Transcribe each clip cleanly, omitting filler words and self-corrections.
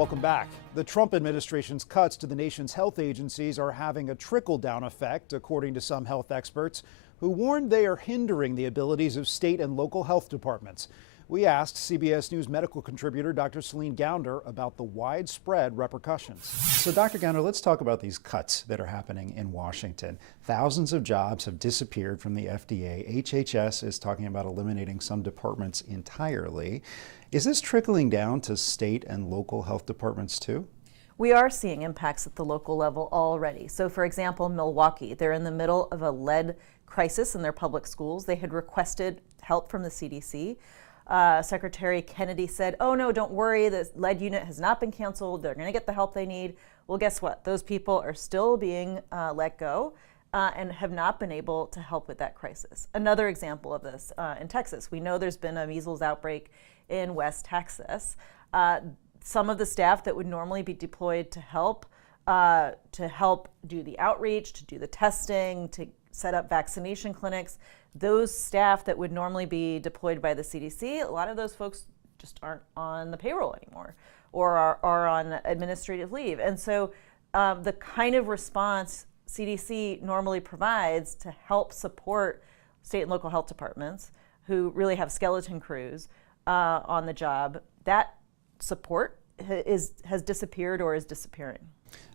Welcome back. The Trump administration's cuts to the nation's health agencies are having a trickle-down effect, according to some health experts who warned they are hindering the abilities of state and local health departments. We asked CBS News medical contributor Dr. Celine Gounder about the widespread repercussions. So, Dr. Gounder, let's talk about these cuts that are happening in Washington. Thousands of jobs have disappeared from the FDA. HHS is talking about eliminating some departments entirely. Is this trickling down to state and local health departments too? We are seeing impacts at the local level already. So, for example, Milwaukee, they're in the middle of a lead crisis in their public schools. They had requested help from the CDC. Secretary Kennedy said, oh no, don't worry, the lead unit has not been canceled. They're going to get the help they need. Well, guess what? Those people are still being let go and have not been able to help with that crisis. Another example of this in Texas, we know there's been a measles outbreak in West Texas. Some of the staff that would normally be deployed to help do the outreach, to do the testing, to set up vaccination clinics, those staff that would normally be deployed by the CDC, a lot of those folks just aren't on the payroll anymore or are on administrative leave. And so the kind of response CDC normally provides to help support state and local health departments who really have skeleton crews on the job, that support has disappeared or is disappearing.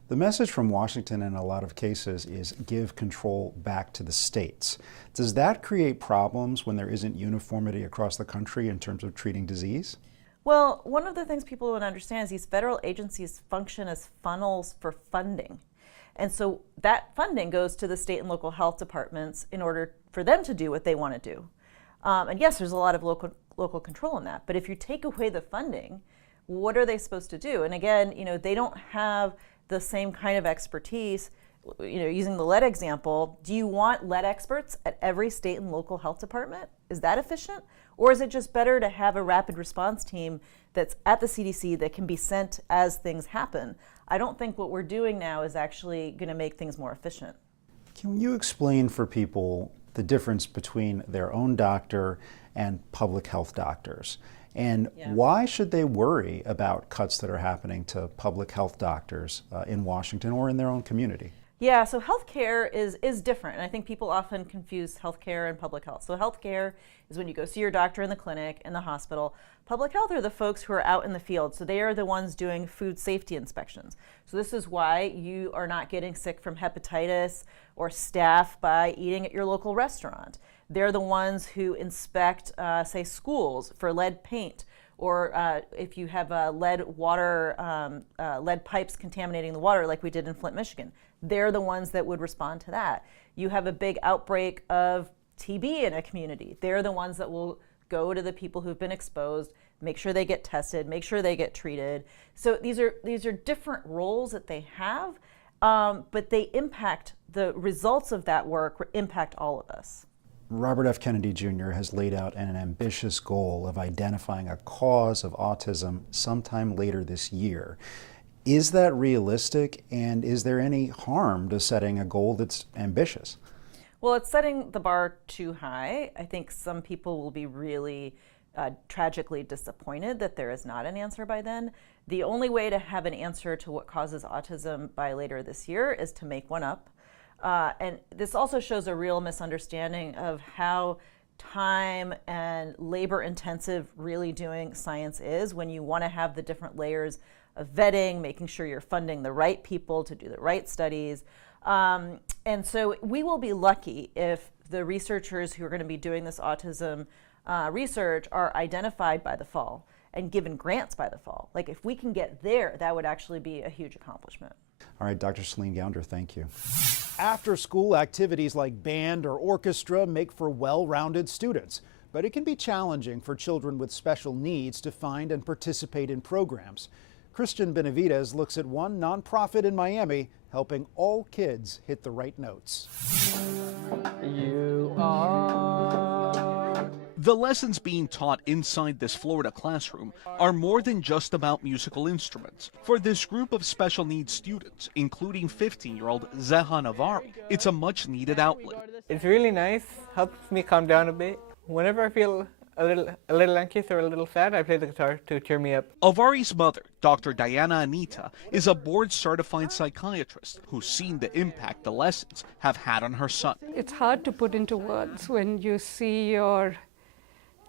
The message from Washington in a lot of cases is give control back to the states. Does that create problems when there isn't uniformity across the country in terms of treating disease? Well, one of the things people don't understand is these federal agencies function as funnels for funding. And so that funding goes to the state and local health departments in order for them to do what they want to do. And yes, there's a lot of local control in that. But if you take away the funding, what are they supposed to do? And again, they don't have the same kind of expertise. Using the lead example, do you want lead experts at every state and local health department? Is that efficient? Or is it just better to have a rapid response team that's at the CDC that can be sent as things happen? I don't think what we're doing now is actually going to make things more efficient. Can you explain for people the difference between their own doctor and public health doctors? And why should they worry about cuts that are happening to public health doctors in Washington or in their own community? Yeah, so healthcare is different, and I think people often confuse healthcare and public health. So healthcare is when you go see your doctor in the clinic, in the hospital. Public health are the folks who are out in the field, so they are the ones doing food safety inspections. So this is why you are not getting sick from hepatitis or staph by eating at your local restaurant. They're the ones who inspect, say, schools for lead paint, or if you have lead pipes contaminating the water like we did in Flint, Michigan. They're the ones that would respond to that. You have a big outbreak of TB in a community. They're the ones that will go to the people who've been exposed, make sure they get tested, make sure they get treated. So these are different roles that they have, but they impact, the results of that work impact all of us. Robert F. Kennedy Jr. has laid out an ambitious goal of identifying a cause of autism sometime later this year. Is that realistic, and is there any harm to setting a goal that's ambitious? Well, it's setting the bar too high. I think some people will be really tragically disappointed that there is not an answer by then. The only way to have an answer to what causes autism by later this year is to make one up. And this also shows a real misunderstanding of how time and labor intensive really doing science is when you want to have the different layers of vetting, making sure you're funding the right people to do the right studies. And so we will be lucky if the researchers who are going to be doing this autism research are identified by the fall and given grants by the fall. Like, if we can get there, that would actually be a huge accomplishment. All right, Dr. Celine Gounder, thank you. After-school activities like band or orchestra make for well-rounded students, but it can be challenging for children with special needs to find and participate in programs. Christian Benavides looks at one nonprofit in Miami helping all kids hit the right notes. You are. The lessons being taught inside this Florida classroom are more than just about musical instruments. For this group of special needs students, including 15-year-old Zeha Navarro, it's a much-needed outlet. It's really nice, helps me calm down a bit. Whenever I feel a little anxious or a little sad, I play the guitar to cheer me up. Avari's mother, Dr. Diana Anita, is a board-certified psychiatrist who's seen the impact the lessons have had on her son. It's hard to put into words when you see your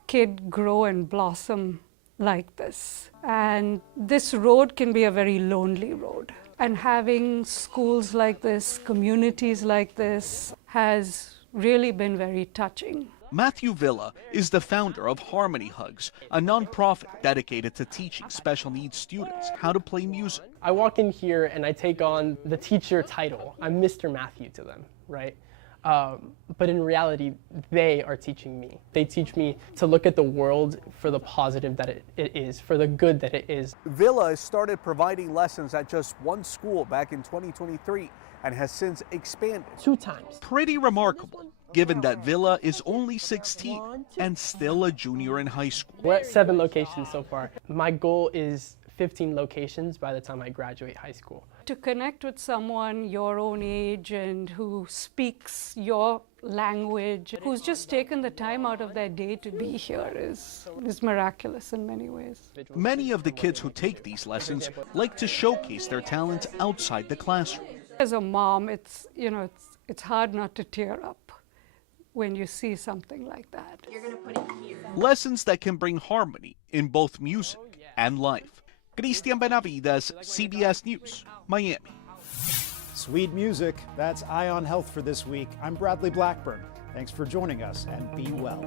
kid grow and blossom like this. And this road can be a very lonely road. And having schools like this, communities like this, has really been very touching. Matthew Villa is the founder of Harmony Hugs, a nonprofit dedicated to teaching special needs students how to play music. I walk in here and I take on the teacher title. I'm Mr. Matthew to them, right? But in reality, they are teaching me. They teach me to look at the world for the positive that it is, for the good that it is. Villa started providing lessons at just one school back in 2023 and has since expanded 2 times. Pretty remarkable, given that Villa is only 16 and still a junior in high school. We're at 7 locations so far. My goal is 15 locations by the time I graduate high school. To connect with someone your own age and who speaks your language, who's just taken the time out of their day to be here is miraculous in many ways. Many of the kids who take these lessons like to showcase their talents outside the classroom. As a mom, it's hard not to tear up when you see something like that. Lessons that can bring harmony in both music and life. Christian Benavides, CBS News, Miami. Sweet music. That's Eye on Health for this week. I'm Bradley Blackburn. Thanks for joining us and be well.